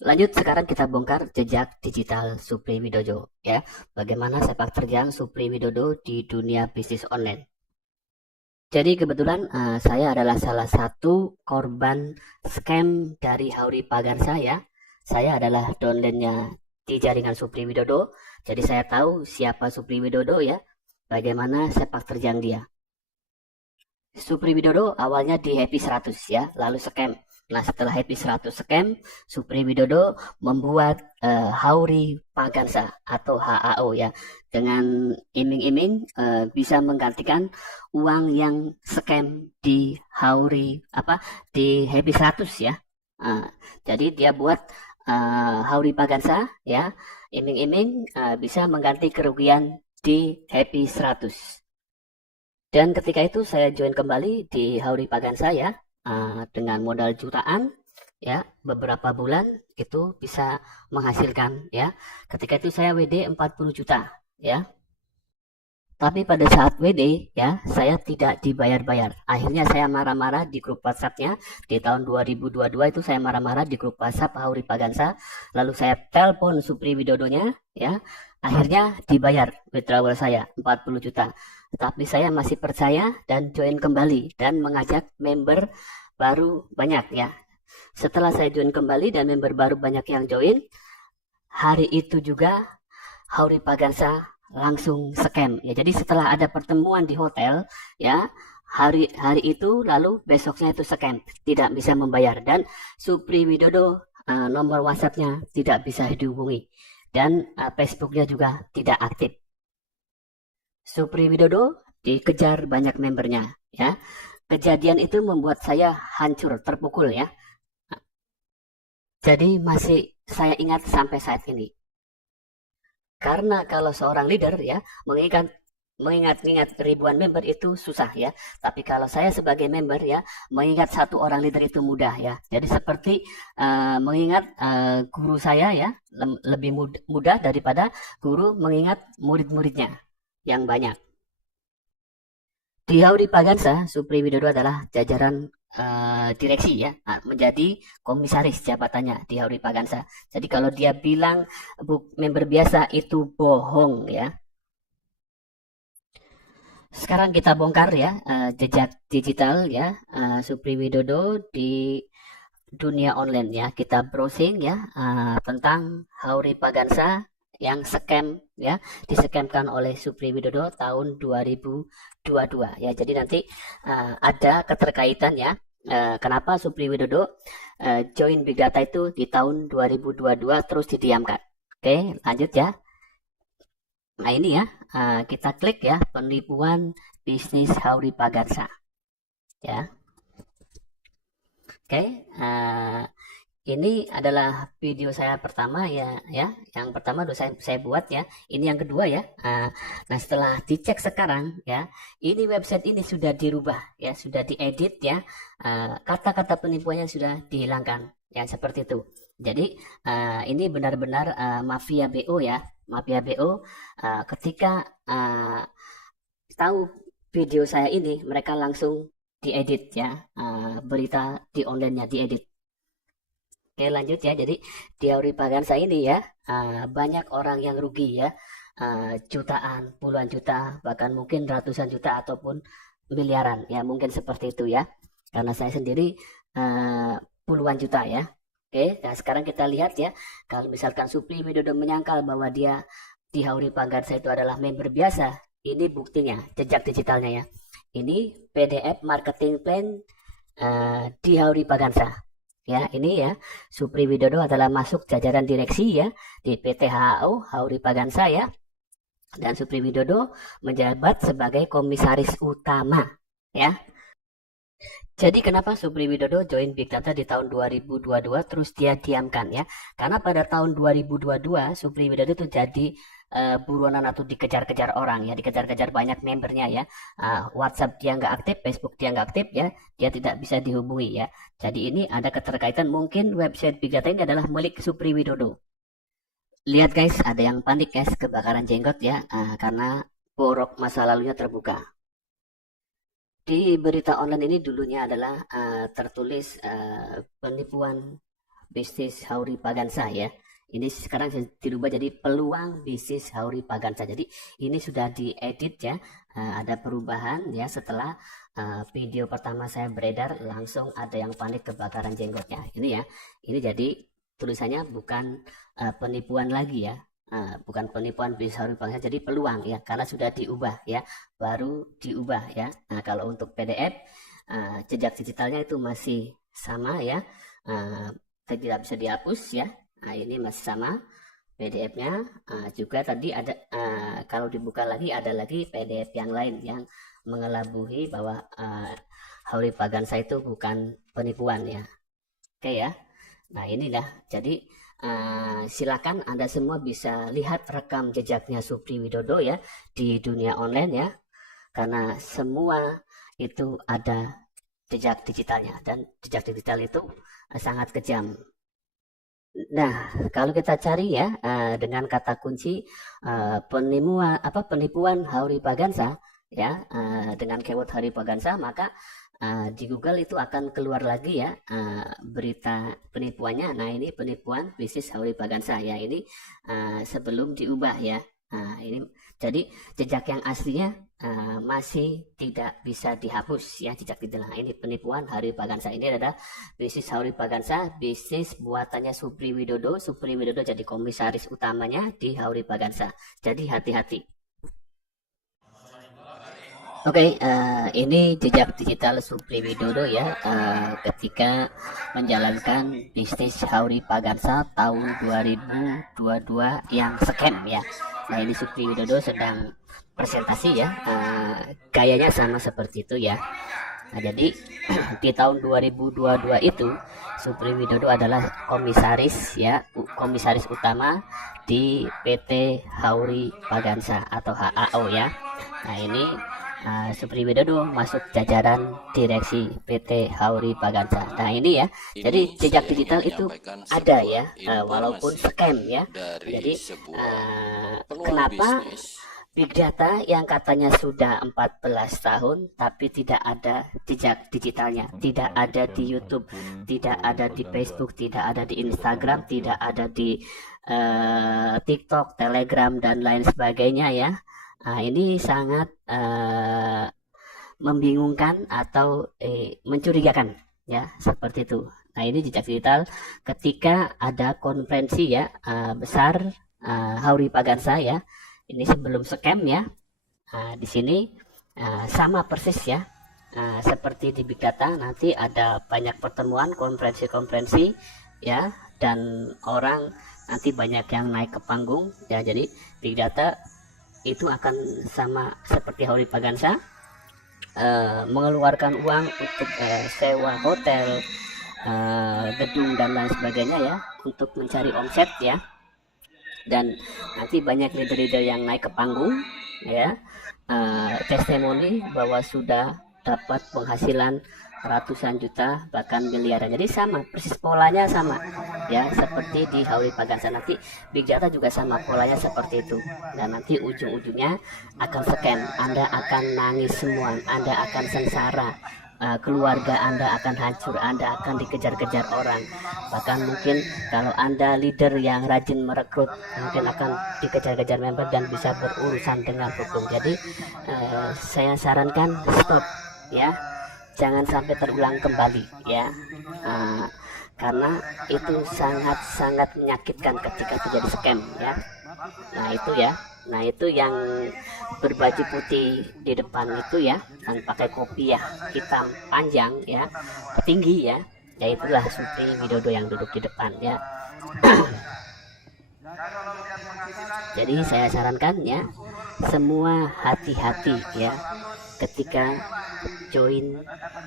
Lanjut, sekarang kita bongkar jejak digital Supri Widodo ya. Bagaimana sepak terjang Supri Widodo di dunia bisnis online. Jadi kebetulan saya adalah salah satu korban scam dari Hauri Pagarsa ya. Saya adalah downline-nya di jaringan Supri Widodo. Jadi saya tahu siapa Supri Widodo ya. Bagaimana sepak terjang dia. Supri Widodo awalnya di Happy 100 ya, lalu scam. Nah, setelah Happy 100 scam, Supri Widodo membuat Hauri Pagansa atau HAO ya, dengan iming-iming bisa menggantikan uang yang scam di Hauri di Happy 100 ya. Uh, jadi dia buat Hauri Pagansa ya, iming-iming bisa mengganti kerugian di Happy 100. Dan ketika itu saya join kembali di Hauri Pagan saya dengan modal jutaan ya, beberapa bulan itu bisa menghasilkan ya. Ketika itu saya WD 40 juta ya. Tapi pada saat WD ya, saya tidak dibayar-bayar. Akhirnya saya marah-marah di grup WhatsApp-nya di tahun 2022 itu saya marah-marah di grup WhatsApp Hauri Pagansa. Lalu saya telepon Supri Widodonya ya. Akhirnya dibayar withdrawal saya 40 juta. Tapi saya masih percaya dan join kembali dan mengajak member baru banyak ya. Setelah saya join kembali dan member baru banyak yang join, hari itu juga Hauri Pagansa langsung scam ya. Jadi setelah ada pertemuan di hotel ya, hari itu lalu besoknya itu scam, tidak bisa membayar dan Supri Widodo nomor WhatsApp-nya tidak bisa dihubungi dan Facebook-nya juga tidak aktif. Supri Widodo dikejar banyak membernya ya. Kejadian itu membuat saya hancur, terpukul ya. Jadi masih saya ingat sampai saat ini. Karena kalau seorang leader ya mengingat ribuan member itu susah ya. Tapi kalau saya sebagai member ya mengingat satu orang leader itu mudah ya. Jadi seperti mengingat guru saya ya lebih mudah daripada guru mengingat murid-muridnya yang banyak. Di Hauri Pagansa, Supri Widodo adalah jajaran direksi ya, menjadi komisaris jabatannya di Hauri Pagansa. Jadi kalau dia bilang member biasa itu bohong ya. Sekarang kita bongkar ya jejak digital ya Supri Widodo di dunia online ya. Kita browsing ya tentang Hauri Pagansa yang scam ya, discamkan oleh Supri Widodo tahun 2022 ya. Jadi nanti ada keterkaitan ya. Kenapa Supri Widodo join Big Data itu di tahun 2022 terus didiamkan. Oke, lanjut ya. Nah ini ya, kita klik ya penipuan bisnis Hauri Pagansa ya. Oke, ini adalah video saya pertama ya, yang pertama udah saya buat ya. Ini yang kedua ya. Nah setelah dicek sekarang ya, ini website ini sudah dirubah ya, sudah diedit ya. Kata-kata penipuannya sudah dihilangkan ya seperti itu. Jadi ini benar-benar mafia BO ya, mafia BO. Ketika tahu video saya ini, mereka langsung diedit ya, berita di online-nya diedit. Oke lanjut ya, jadi teori Pagansa ini ya, banyak orang yang rugi ya, jutaan, puluhan juta, bahkan mungkin ratusan juta ataupun miliaran ya, mungkin seperti itu ya. Karena saya sendiri puluhan juta ya. Oke, nah sekarang kita lihat ya, kalau misalkan Supri Widodo menyangkal bahwa dia di Hauri Pagansa itu adalah member biasa, ini buktinya, jejak digitalnya ya. Ini PDF marketing plan di Hauri Pagansa. Ya, ini ya, Supri Widodo adalah masuk jajaran direksi ya di PT HAO Hauri Pagansa ya. Dan Supri Widodo menjabat sebagai komisaris utama ya. Jadi kenapa Supri Widodo join Big Data di tahun 2022 terus dia diamkan ya? Karena pada tahun 2022 Supri Widodo itu jadi buronan atau dikejar-kejar orang ya, dikejar-kejar banyak membernya ya. WhatsApp dia nggak aktif, Facebook dia nggak aktif ya, dia tidak bisa dihubungi ya. Jadi ini ada keterkaitan, mungkin website Big Data ini adalah milik Supri Widodo. Lihat guys, ada yang panik guys, kebakaran jenggot ya, karena borok masa lalunya terbuka. Di berita online ini dulunya adalah tertulis penipuan bisnis Hauri Pagansa ya. Ini sekarang dirubah jadi peluang bisnis Hauri Pagansa. Jadi ini sudah diedit ya, ada perubahan ya setelah video pertama saya beredar langsung ada yang panik kebakaran jenggotnya. Ini ya, ini jadi tulisannya bukan penipuan lagi ya, bukan penipuan bisnis Hauri Pagansa, jadi peluang ya, karena sudah diubah ya, baru diubah ya. Nah kalau untuk PDF jejak digitalnya itu masih sama ya, tidak bisa dihapus ya. Nah ini masih sama PDF-nya. Juga tadi ada kalau dibuka lagi ada lagi PDF yang lain yang mengelabui bahwa Hauri Pagansa itu bukan penipuan ya. Oke ya. Nah inilah, jadi silakan Anda semua bisa lihat rekam jejaknya Supri Widodo ya di dunia online ya, karena semua itu ada jejak digitalnya dan jejak digital itu sangat kejam. Nah, kalau kita cari ya dengan kata kunci penipuan Hauri Pagansa ya, dengan keyword Hauri Pagansa, maka di Google itu akan keluar lagi ya berita penipuannya. Nah, ini penipuan bisnis Hauri Pagansa ya, ini sebelum diubah ya. Ini jadi jejak yang aslinya masih tidak bisa dihapus ya, jejak digital. Nah, ini penipuan Hauri Pagansa. Ini adalah bisnis Hauri Pagansa, bisnis buatannya Supri Widodo. Supri Widodo jadi komisaris utamanya di Hauri Pagansa. Jadi hati-hati. Oke, ini jejak digital Supri Widodo ya ketika menjalankan bisnis Hauri Pagansa tahun 2022 yang scam ya. Nah ini Supri Widodo sedang presentasi ya, gayanya sama seperti itu ya. Nah jadi di tahun 2022 itu Supri Widodo adalah komisaris ya, komisaris utama di PT Hauri Pagansa atau HAO ya. Nah ini Supri Widodo masuk jajaran direksi PT Hauri Pagansa. Nah ini ya, jadi jejak digital itu ada ya, walaupun scam ya. Jadi kenapa Big Data yang katanya sudah 14 tahun tapi tidak ada jejak digitalnya, tidak ada di YouTube, tidak ada di Facebook, tidak ada di Instagram, tidak ada di TikTok, Telegram dan lain sebagainya ya. Nah, ini sangat membingungkan atau mencurigakan ya, seperti itu. Nah, ini jejak digital ketika ada konferensi ya besar Hauri Pagansa ya. Ini sebelum scam ya. Di sini sama persis ya. Seperti di Big Data nanti ada banyak pertemuan, konferensi-konferensi ya, dan orang nanti banyak yang naik ke panggung ya. Jadi Big Data itu akan sama seperti Hauri Pagansa, mengeluarkan uang untuk sewa hotel, gedung dan lain sebagainya ya, untuk mencari omset ya. Dan nanti banyak leader-leader yang naik ke panggung ya, testimoni bahwa sudah dapat penghasilan ratusan juta bahkan miliaran. Jadi sama persis, polanya sama ya seperti di Hauri Pagansa. Nanti Big Data juga sama polanya seperti itu, dan nanti ujung-ujungnya akan scam. Anda akan nangis semua, Anda akan sengsara, keluarga Anda akan hancur, Anda akan dikejar-kejar orang, bahkan mungkin kalau Anda leader yang rajin merekrut mungkin akan dikejar-kejar member dan bisa berurusan dengan hukum. Jadi saya sarankan stop ya, jangan sampai terulang kembali ya, karena itu sangat-sangat menyakitkan ketika terjadi scam ya. Nah itu ya, nah itu yang berbaju putih di depan itu ya, dan pakai kopiah hitam panjang ya, tinggi ya, ya itulah Supri Widodo yang duduk di depan ya. Jadi saya sarankan ya, semua hati-hati ya ketika join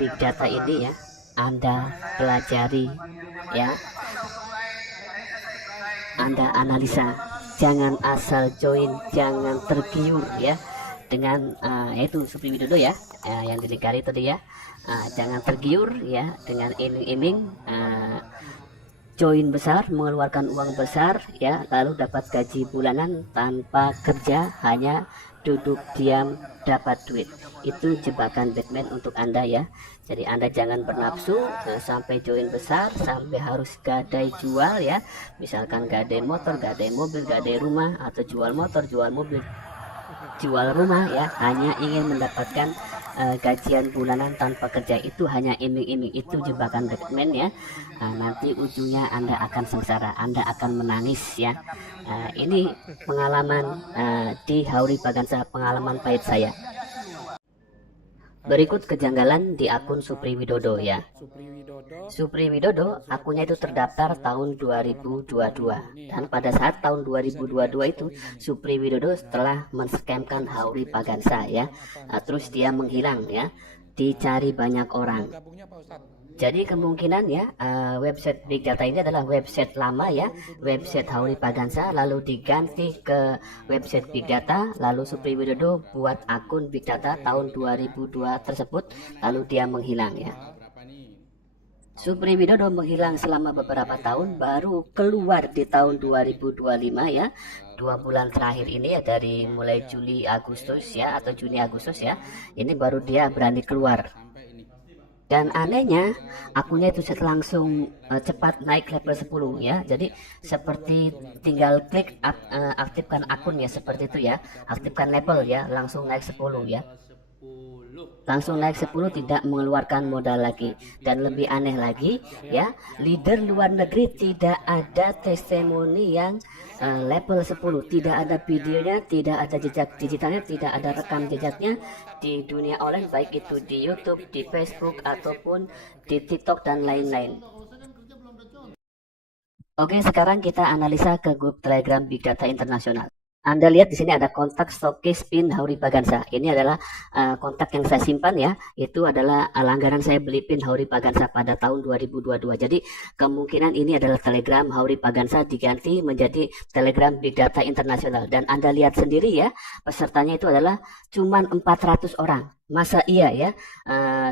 Big Data ini ya. Anda pelajari ya, Anda analisa, jangan asal join, jangan tergiur ya dengan itu Supri Widodo ya, yang dilingkari tadi ya. Jangan tergiur ya dengan iming-iming join besar, mengeluarkan uang besar ya, lalu dapat gaji bulanan tanpa kerja, hanya duduk diam dapat duit. Itu jebakan Batman untuk Anda ya. Jadi Anda jangan bernafsu sampai join besar, sampai harus gadai jual ya. Misalkan gadai motor, gadai mobil, gadai rumah, atau jual motor, jual mobil, jual rumah ya, hanya ingin mendapatkan gajian bulanan tanpa kerja. Itu hanya iming-iming, itu jebakan Batman ya. Nanti ujungnya Anda akan sengsara, Anda akan menangis ya. Ini pengalaman di Hauri Bagansa, pengalaman pahit saya. Berikut kejanggalan di akun Supri Widodo ya. Supri Widodo akunnya itu terdaftar tahun 2022, dan pada saat tahun 2022 itu Supri Widodo setelah men-scamkan Hauri Bagansa ya. Terus dia menghilang ya, dicari banyak orang. Jadi kemungkinan ya website Big Data ini adalah website lama ya, website Hauri Bagansa, lalu diganti ke website Big Data, lalu Supri Widodo buat akun Big Data tahun 2002 tersebut, lalu dia menghilang ya. Supri Widodo menghilang selama beberapa tahun, baru keluar di tahun 2025 ya. 2 bulan terakhir ini ya, dari mulai Juli Agustus ya, atau Juni Agustus ya, ini baru dia berani keluar. Dan anehnya akunnya itu langsung cepat naik level 10 ya. Jadi seperti tinggal klik aktifkan akun ya, seperti itu ya. Aktifkan level ya, langsung naik 10 ya. Langsung naik 10, tidak mengeluarkan modal lagi. Dan lebih aneh lagi ya, leader luar negeri tidak ada testimoni yang level 10, tidak ada videonya, tidak ada jejak digitalnya, tidak ada rekam jejaknya di dunia online, baik itu di YouTube, di Facebook, ataupun di TikTok dan lain-lain. Oke, sekarang kita analisa ke grup Telegram Big Data Internasional. Anda lihat di sini ada kontak stokis pin Hauri Bagansa. Ini adalah kontak yang saya simpan ya. Itu adalah langganan saya beli pin Hauri Bagansa pada tahun 2022. Jadi kemungkinan ini adalah Telegram Hauri Bagansa diganti menjadi Telegram Big Data Internasional. Dan Anda lihat sendiri ya, pesertanya itu adalah cuman 400 orang. Masa iya ya?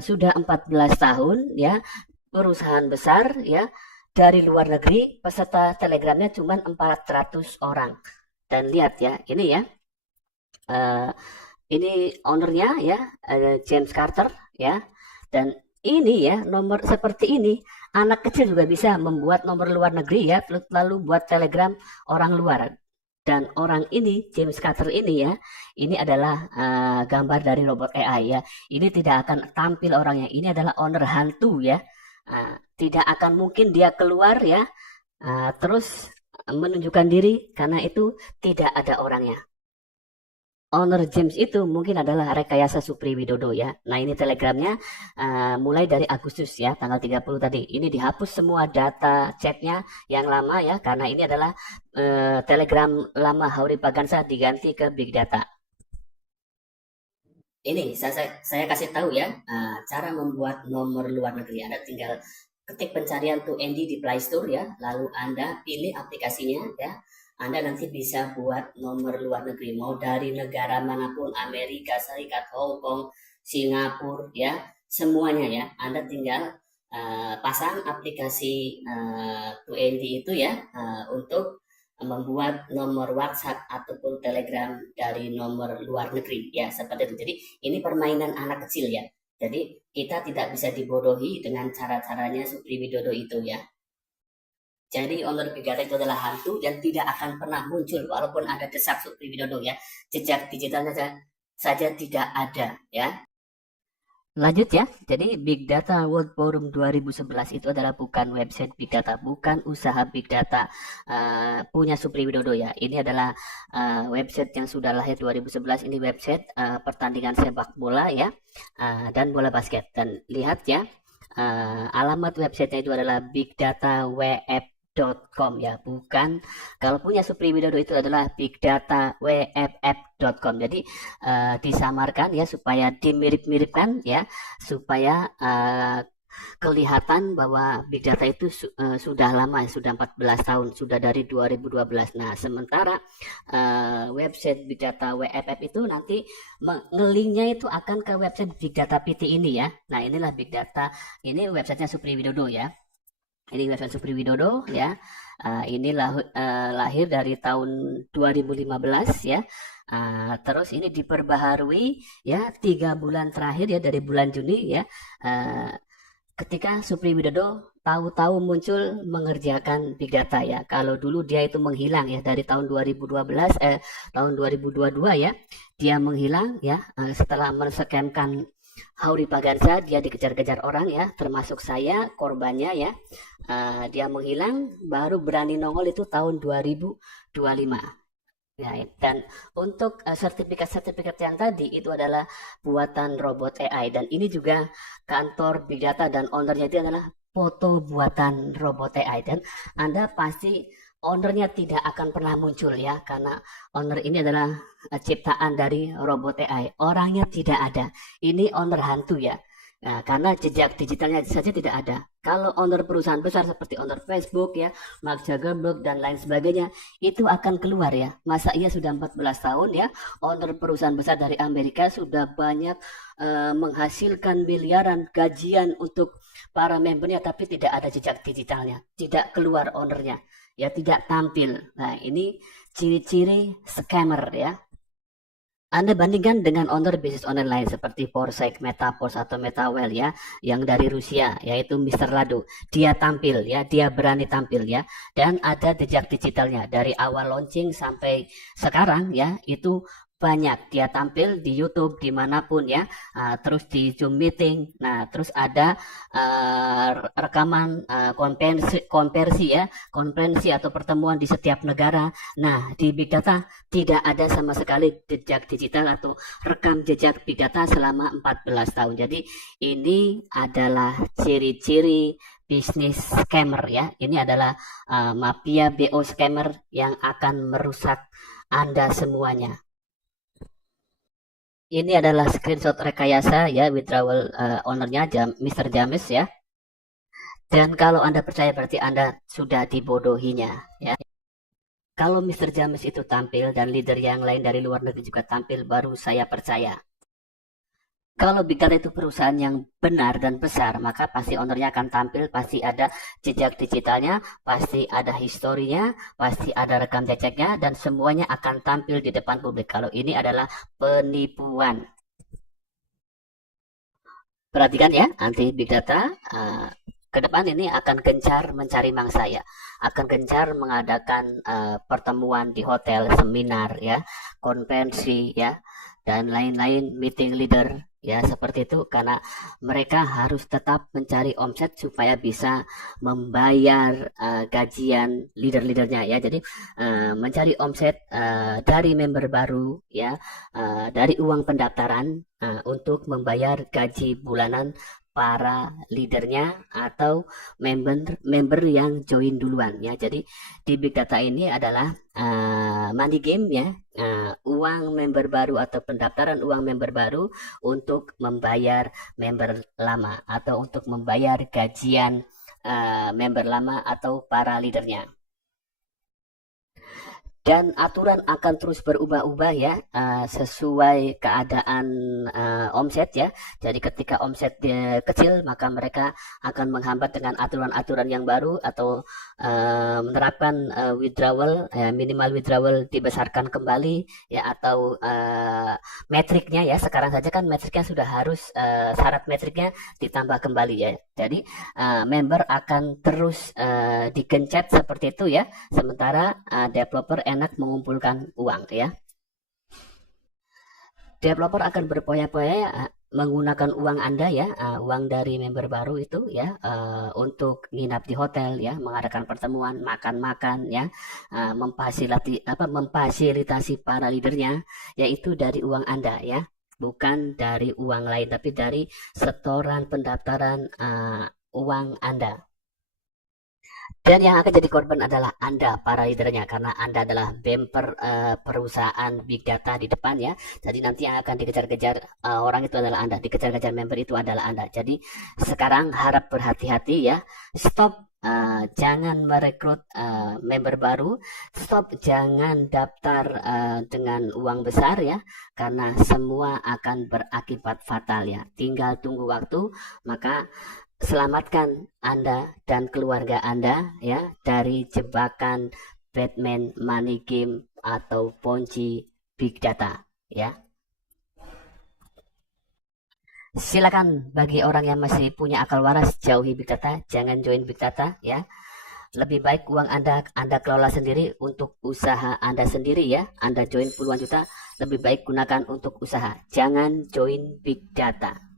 Sudah 14 tahun ya, perusahaan besar ya, dari luar negeri, peserta Telegramnya cuman 400 orang. Dan lihat ya, ini ya, ini ownernya ya, James Carter ya. Dan ini ya, nomor seperti ini, anak kecil juga bisa membuat nomor luar negeri ya, lalu buat Telegram orang luar. Dan orang ini, James Carter ini ya, ini adalah gambar dari robot AI ya. Ini tidak akan tampil orangnya, ini adalah owner hantu ya. Tidak akan mungkin dia keluar ya, terus menunjukkan diri, karena itu tidak ada orangnya. Owner James itu mungkin adalah rekayasa Supri Widodo ya. Nah, ini telegramnya mulai dari Agustus ya, tanggal 30 tadi. Ini dihapus semua data chatnya yang lama ya, karena ini adalah telegram lama Hauri Bagansa diganti ke Big Data. Ini saya kasih tahu ya, cara membuat nomor luar negeri. Anda tinggal ketik pencarian 2ND di Play Store ya, lalu Anda pilih aplikasinya ya. Anda nanti bisa buat nomor luar negeri, mau dari negara manapun, Amerika Serikat, Hong Kong, Singapura ya, semuanya ya. Anda tinggal pasang aplikasi 2ND itu ya, untuk membuat nomor WhatsApp ataupun Telegram dari nomor luar negeri ya, seperti itu. Jadi ini permainan anak kecil ya. Jadi kita tidak bisa dibodohi dengan cara-caranya Supri Widodo itu ya. Jadi owner Big Data itu adalah hantu dan tidak akan pernah muncul walaupun ada desak Supri Widodo ya. Jejak digitalnya saja tidak ada ya. Lanjut ya, jadi Big Data World Forum 2011 itu adalah bukan website Big Data, bukan usaha Big Data punya Supri Widodo ya. Ini adalah website yang sudah lahir 2011, ini website pertandingan sepak bola ya, dan bola basket. Dan lihat ya, alamat websitenya itu adalah bigdatawf.com ya, bukan, kalau punya Supri Widodo itu adalah bigdatawff.com. Jadi disamarkan ya, supaya dimirip-miripkan ya, supaya kelihatan bahwa Big Data itu sudah lama, sudah 14 tahun, sudah dari 2012. Nah, sementara website Big Data WFF itu nanti ngelinknya itu akan ke website Big Data PT ini ya. Nah, inilah Big Data, ini websitenya Supri Widodo ya. Ini website Supri Widodo ya. lahir dari tahun 2015 ya. Terus ini diperbaharui ya 3 bulan terakhir ya, dari bulan Juni ya, ketika Supri Widodo tahu-tahu muncul mengerjakan big data ya. Kalau dulu dia itu menghilang ya dari tahun 2012 tahun 2022 ya. Dia menghilang ya, setelah menskemkan Hauri Paganza. Dia dikejar-kejar orang ya, termasuk saya korbannya ya. Dia menghilang, baru berani nongol itu tahun 2025. Ya, dan untuk sertifikat-sertifikat yang tadi itu adalah buatan robot AI, dan ini juga kantor big data dan ownernya itu adalah foto buatan robot AI, dan Anda pasti ownernya tidak akan pernah muncul ya, karena owner ini adalah ciptaan dari robot AI, orangnya tidak ada. Ini owner hantu ya. Nah, karena jejak digitalnya saja tidak ada. Kalau owner perusahaan besar seperti owner Facebook ya, Mark Zuckerberg dan lain sebagainya, itu akan keluar ya. Masa ia sudah 14 tahun ya, owner perusahaan besar dari Amerika, sudah banyak menghasilkan miliaran gajian untuk para membernya, tapi tidak ada jejak digitalnya, tidak keluar ownernya, ya tidak tampil. Nah, ini ciri-ciri scammer ya. Anda bandingkan dengan owner bisnis online lain seperti Forsake, Metapost atau Metawell ya, yang dari Rusia, yaitu Mr. Lado. Dia tampil ya, dia berani tampil ya, dan ada jejak digitalnya dari awal launching sampai sekarang ya, itu banyak. Dia tampil di YouTube dimanapun ya, terus di Zoom meeting. Nah, terus ada rekaman konferensi atau pertemuan di setiap negara. Nah, di big data tidak ada sama sekali jejak digital atau rekam jejak big data selama 14 tahun. Jadi ini adalah ciri-ciri bisnis scammer ya. Ini adalah mafia BO scammer yang akan merusak Anda semuanya. Ini adalah screenshot rekayasa ya, withdrawal ownernya Mr. James ya. Dan kalau Anda percaya berarti Anda sudah dibodohinya ya. Kalau Mr. James itu tampil dan leader yang lain dari luar negeri juga tampil, baru saya percaya. Kalau big data itu perusahaan yang benar dan besar, maka pasti ownernya akan tampil, pasti ada jejak digitalnya, pasti ada historinya, pasti ada rekam jejaknya, dan semuanya akan tampil di depan publik. Kalau ini adalah penipuan. Perhatikan ya, anti big data ke depan ini akan gencar mencari mangsa ya, akan gencar mengadakan pertemuan di hotel, seminar ya, konvensi ya, dan lain-lain, meeting leader ya, seperti itu, karena mereka harus tetap mencari omset supaya bisa membayar gajian leader-leadernya ya. Jadi mencari omset dari member baru ya, dari uang pendaftaran untuk membayar gaji bulanan para leadernya atau member yang join duluan ya. Jadi di big data ini adalah money game ya, uang member baru atau pendaftaran uang member baru untuk membayar member lama atau untuk membayar gajian member lama atau para leadernya. Dan aturan akan terus berubah-ubah ya, sesuai keadaan omset ya. Jadi ketika omset kecil, maka mereka akan menghambat dengan aturan-aturan yang baru atau menerapkan withdrawal, minimal withdrawal dibesarkan kembali ya, atau metriknya ya. Sekarang saja kan metriknya sudah harus, syarat metriknya ditambah kembali ya. Jadi member akan terus digencet seperti itu ya, sementara developer enak mengumpulkan uang ya. Developer akan berpoya-poya menggunakan uang Anda ya, uang dari member baru itu ya, untuk nginap di hotel ya, mengadakan pertemuan, makan-makan ya, memfasilitasi para leadernya, yaitu dari uang Anda ya, bukan dari uang lain, tapi dari setoran pendaftaran uang Anda. Dan yang akan jadi korban adalah Anda, para leadernya, karena Anda adalah bumper perusahaan big data di depan ya. Jadi nanti yang akan dikejar-kejar orang itu adalah Anda, dikejar-kejar member itu adalah Anda. Jadi sekarang harap berhati-hati ya. Stop, jangan merekrut member baru. Stop, jangan daftar dengan uang besar ya, karena semua akan berakibat fatal ya. Tinggal tunggu waktu, maka selamatkan Anda dan keluarga Anda ya dari jebakan Batman Money Game atau Ponzi Big Data ya. Silakan bagi orang yang masih punya akal waras, jauhi Big Data, jangan join Big Data ya. Lebih baik uang Anda kelola sendiri untuk usaha Anda sendiri ya. Anda join puluhan juta, lebih baik gunakan untuk usaha. Jangan join Big Data.